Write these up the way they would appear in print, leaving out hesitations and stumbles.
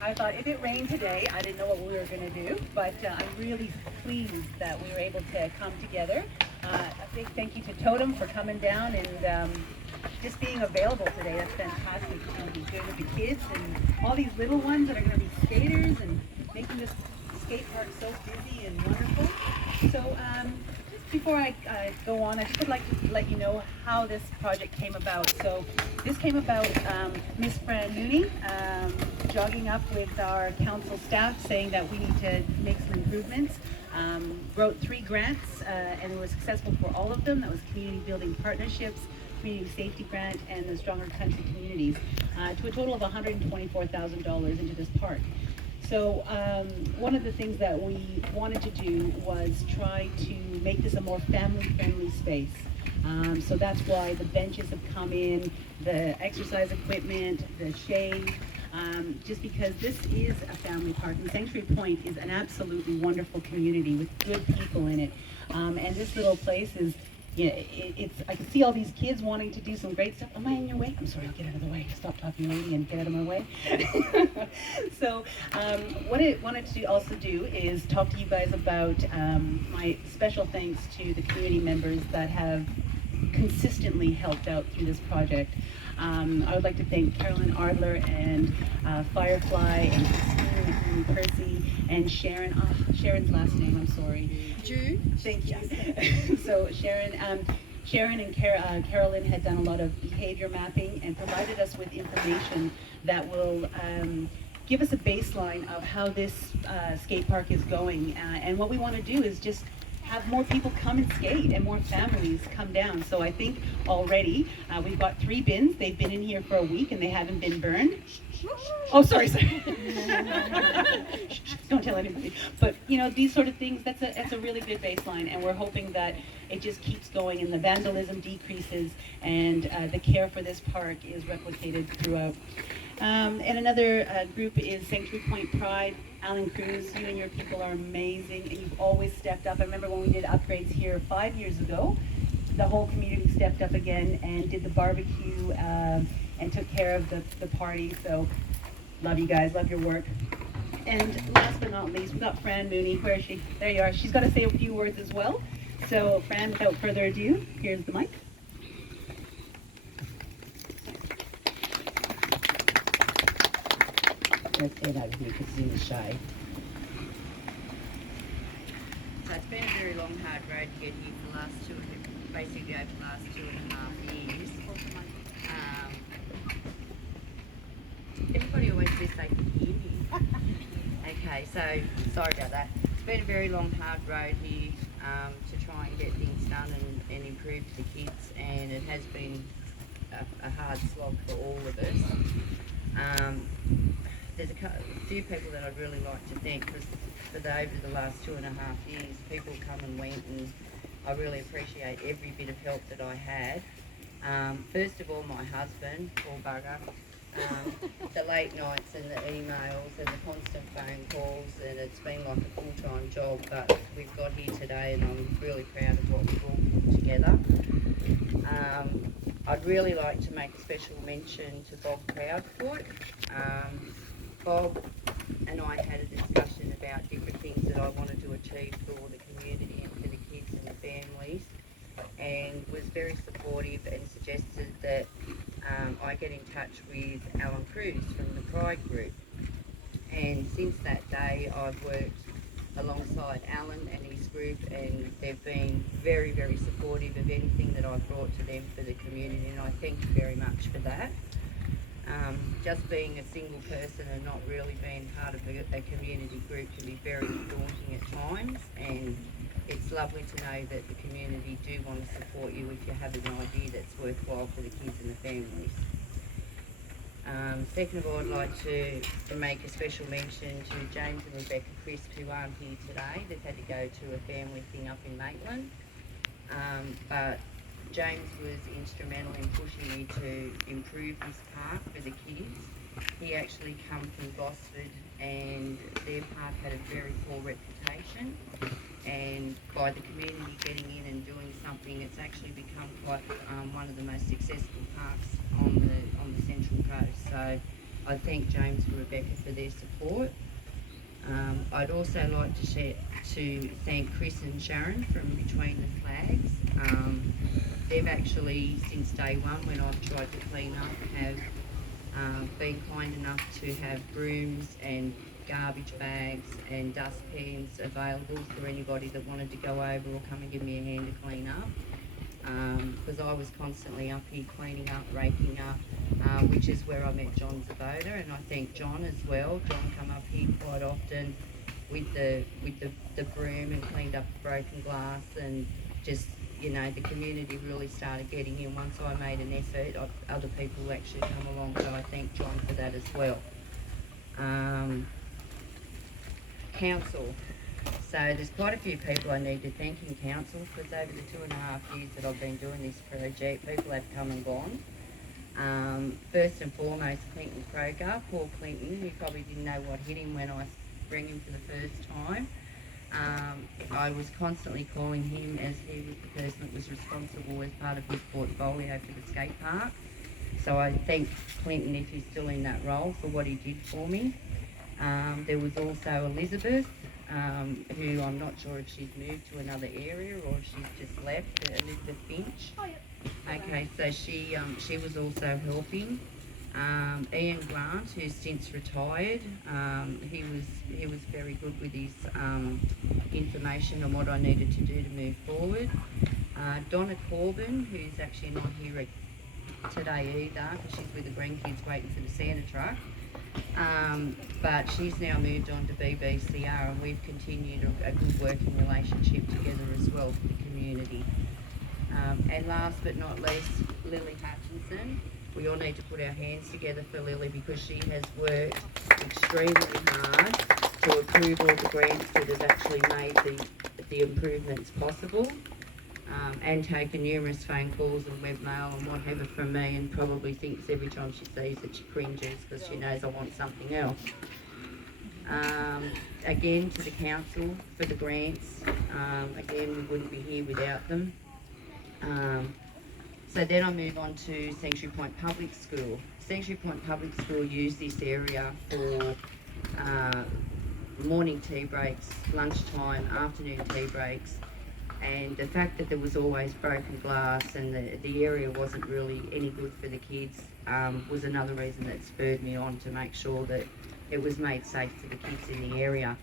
I thought if it rained today, I didn't know what we were going to do, but I'm really pleased that we were able to come together. A big thank you to Totem for coming down and just being available today. That's fantastic. It's going to be good with the kids and all these little ones that are going to be skaters and making this skate park so busy and wonderful. So just before I go on, I just would like to let you know how this project came about. So this came about Miss Fran Mooney jogging up with our council staff saying that we need to make some improvements. Wrote 3 grants and we were successful for all of them. That was community building partnerships, community safety grant, and the Stronger Country Communities, to a total of $124,000 into this park. So one of the things that we wanted to do was try to make this a more family-friendly space. So that's why the benches have come in, the exercise equipment, the shade, just because this is a family park. And Sanctuary Point is an absolutely wonderful community with good people in it. And this little place is, yeah, I can see all these kids wanting to do some great stuff. Am I in your way? I'm sorry, I'll get out of the way. Stop talking, lady, and get out of my way. So what I wanted to also do is talk to you guys about my special thanks to the community members that have consistently helped out through this project. I would like to thank Carolyn Ardler and Firefly and Christine Percy and Sharon. Oh, Sharon's last name, I'm sorry. Jew. Thank you. So Sharon and Carolyn had done a lot of behavior mapping and provided us with information that will give us a baseline of how this skate park is going. And what we want to do is just have more people come and skate and more families come down. So I think already we've got 3 bins. They've been in here for a week and they haven't been burned. Oh, sorry. Don't tell anybody. But you know, these sort of things, that's a really good baseline, and we're hoping that it just keeps going and the vandalism decreases and the care for this park is replicated throughout. And another group is Sanctuary Point Pride. Alan Cruz, you and your people are amazing, and you've always stepped up. I remember when we did upgrades here 5 years ago, the whole community stepped up again and did the barbecue and took care of the party. So love you guys, love your work. And last but not least, we've got Fran Mooney. Where is she? There you are. She's got to say a few words as well. So Fran, without further ado, here's the mic. Let's get out of here because he's shy. So it's been a very long, hard road to get here for the last basically over the last 2.5 years. Everybody always says they can hear me. Okay, so sorry about that. It's been a very long, hard road here to try and get things done and improve for the kids, and it has been a hard slog for all of us. There's a few people that I'd really like to thank because over the last 2.5 years, people come and went, and I really appreciate every bit of help that I had. First of all, my husband, poor bugger, the late nights and the emails and the constant phone calls, and it's been like a full-time job, but we've got here today and I'm really proud of what we've all put together. I'd really like to make a special mention to Bob Proudfoot. Bob and I had a discussion about different things that I wanted to achieve for the community and for the kids and the families, and was very supportive and suggested that I get in touch with Alan Cruz from the Pride group. And since that day I've worked alongside Alan and his group, and they've been very, very supportive of anything that I've brought to them for the community, and I thank you very much for that. Just being a single person and not really being part of a community group can be very daunting at times, and it's lovely to know that the community do want to support you if you have an idea that's worthwhile for the kids and the families. Second of all, I'd like to make a special mention to James and Rebecca Crisp, who aren't here today. They've had to go to a family thing up in Maitland, but James was instrumental in pushing me to improve this park for the kids. He actually come from Gosford, and their park had a very poor reputation, and by the community getting in and doing something, it's actually become quite one of the most successful parks on the Central Coast. So I thank James and Rebecca for their support. I'd also like to thank Chris and Sharon from Between the Flags. They've actually, since day one when I've tried to clean up, have been kind enough to have brooms and garbage bags and dustpans available for anybody that wanted to go over or come and give me a hand to clean up. Because I was constantly up here cleaning up, raking up, which is where I met John Zabota, and I thank John as well. John come up here quite often with the broom and cleaned up the broken glass, and just, you know, the community really started getting in. Once I made an effort, other people actually come along, so I thank John for that as well. Council. So there's quite a few people I need to thank in council, because over the 2.5 years that I've been doing this project, people have come and gone. First and foremost, Clinton Kroger, Paul Clinton. You probably didn't know what hit him when I rang him for the first time. I was constantly calling him, as he was the person that was responsible as part of his portfolio for the skate park. So I thank Clinton, if he's still in that role, for what he did for me. There was also Elizabeth, who I'm not sure if she's moved to another area or if she's just left, Elizabeth Finch. Okay, so she was also helping. Ian Grant, who's since retired, he was very good with his information on what I needed to do to move forward. Donna Corbin, who's actually not here today either, because she's with the grandkids waiting for the Santa truck. But she's now moved on to BBCR, and we've continued a good working relationship together as well for the community. And last but not least, Lily Hutchinson. We all need to put our hands together for Lily, because she has worked extremely hard to approve all the grants that have actually made the improvements possible, and taken numerous phone calls and webmail and whatever from me, and probably thinks every time she sees it she cringes because she knows I want something else. Again, to the council for the grants. Again, we wouldn't be here without them. So then I move on to Sanctuary Point Public School. Sanctuary Point Public School use this area for morning tea breaks, lunchtime, afternoon tea breaks, and the fact that there was always broken glass and the area wasn't really any good for the kids was another reason that spurred me on to make sure that it was made safe for the kids in the area.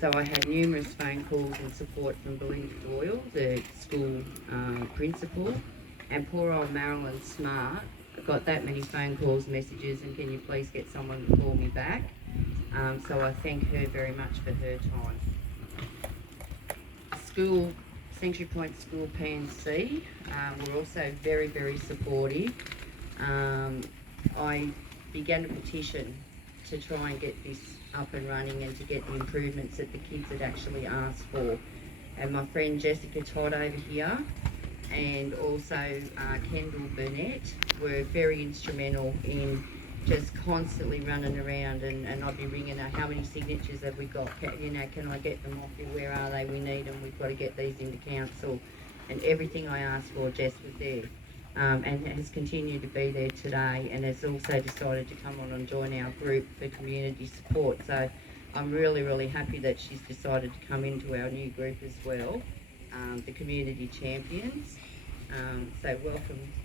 So I had numerous phone calls and support from Belinda Doyle, the school principal, and poor old Marilyn Smart got that many phone calls, messages, and can you please get someone to call me back? So I thank her very much for her time. School, Sanctuary Point School P&C were also very, very supportive. I began a petition to try and get this up and running and to get the improvements that the kids had actually asked for. And my friend Jessica Todd over here and also Kendall Burnett were very instrumental in just constantly running around, and I'd be ringing her, how many signatures have we got? Can I get them off you? Where are they? We need them. We've got to get these into council. And everything I asked for, Jess was there. And has continued to be there today, and has also decided to come on and join our group for community support. So I'm really, really happy that she's decided to come into our new group as well, the Community Champions. So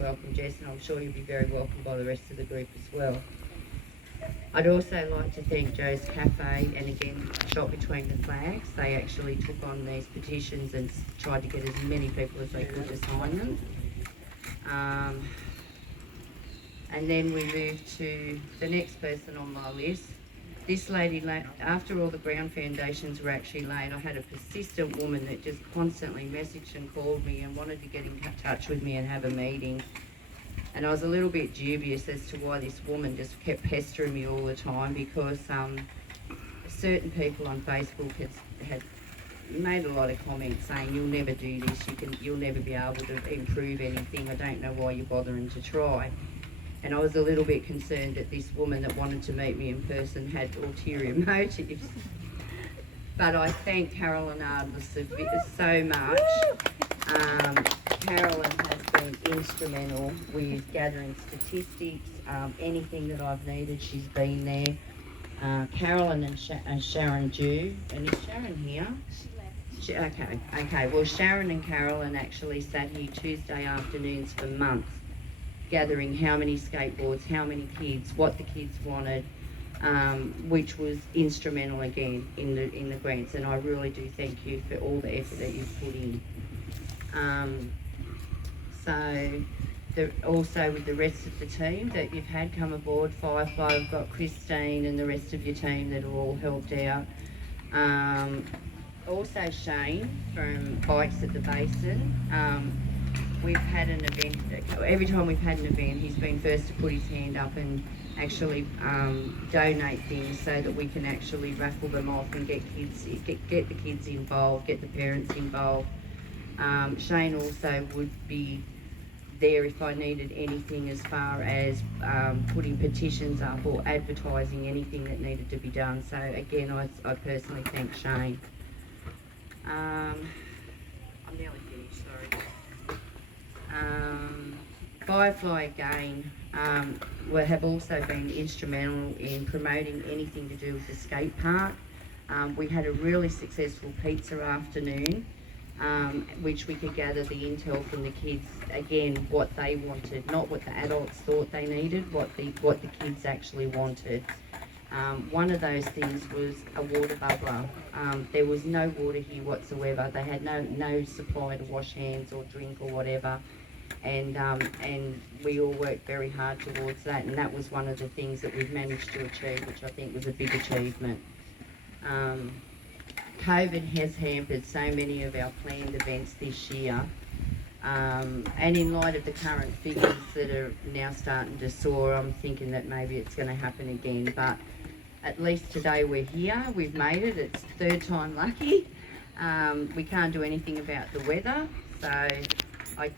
welcome Jess, and I'm sure you'll be very welcome by the rest of the group as well. I'd also like to thank Joe's Cafe and again Shop Between the Flags. They actually took on these petitions and tried to get as many people as they could to sign them. And then we move to the next person on my list. This lady, after all the ground foundations were actually laid, I had a persistent woman that just constantly messaged and called me and wanted to get in touch with me and have a meeting. And I was a little bit dubious as to why this woman just kept pestering me all the time, because certain people on Facebook had made a lot of comments saying, you'll never do this, you'll never be able to improve anything, I don't know why you're bothering to try. And I was a little bit concerned that this woman that wanted to meet me in person had ulterior motives. But I thank Carolyn Ardler so much. Carolyn has been instrumental with gathering statistics, anything that I've needed, she's been there. Carolyn and Sharon Dew, and is Sharon here? Okay. Well, Sharon and Carolyn actually sat here Tuesday afternoons for months, gathering how many skateboards, how many kids, what the kids wanted, which was instrumental again in the grants. And I really do thank you for all the effort that you've put in. Also with the rest of the team that you've had come aboard, Firefly, I've got Christine and the rest of your team that have all helped out. Also Shane from Bikes at the Basin. We've had an event, every time we've had an event, he's been first to put his hand up and actually donate things so that we can actually raffle them off and get the kids involved, get the parents involved. Shane also would be there if I needed anything as far as putting petitions up or advertising anything that needed to be done. So again, I personally thank Shane. I'm nearly finished, sorry. Firefly again have also been instrumental in promoting anything to do with the skate park. We had a really successful pizza afternoon, which we could gather the intel from the kids, again, what they wanted, not what the adults thought they needed, what the kids actually wanted. One of those things was a water bubbler. There was no water here whatsoever. They had no supply to wash hands or drink or whatever. And we all worked very hard towards that, and that was one of the things that we've managed to achieve, which I think was a big achievement. COVID has hampered so many of our planned events this year, and in light of the current figures that are now starting to soar, I'm thinking that maybe it's going to happen again, but at least today we're here, we've made it, it's third time lucky. We can't do anything about the weather, so I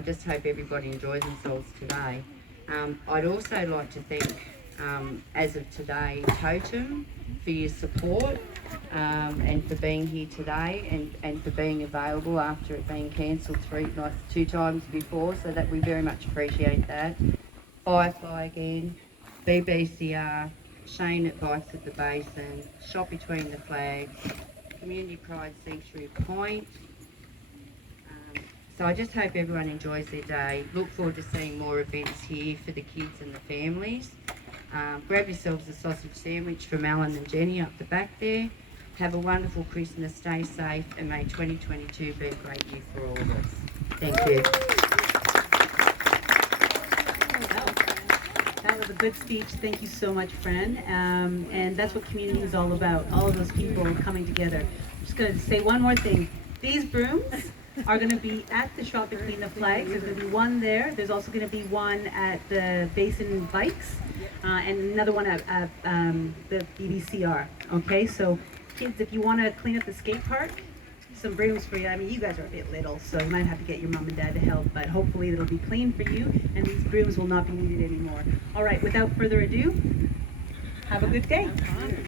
just hope everybody enjoys themselves today. I'd also like to thank, as of today, Totem for your support and for being here today and for being available after it being cancelled two times before, so that we very much appreciate that. Firefly again, BBCR, Shane at Bikes at the Basin, Shop Between the Flags, Community Pride See-Through Point. So I just hope everyone enjoys their day. Look forward to seeing more events here for the kids and the families. Grab yourselves a sausage sandwich from Alan and Jenny up the back there. Have a wonderful Christmas, stay safe, and may 2022 be a great year for all of us. Thank you. That was a good speech. Thank you so much, Fran. And that's what community is all about. All of those people coming together. I'm just going to say one more thing. These brooms are going to be at the Shop Between the Flags. There's going to be one there. There's also going to be one at the Basin Bikes and another one at the BBCR. Okay, so kids, if you want to clean up the skate park, some brooms for you. I mean, you guys are a bit little, so you might have to get your mom and dad to help, but hopefully it'll be clean for you and these brooms will not be needed anymore. All right, without further ado, have a good day.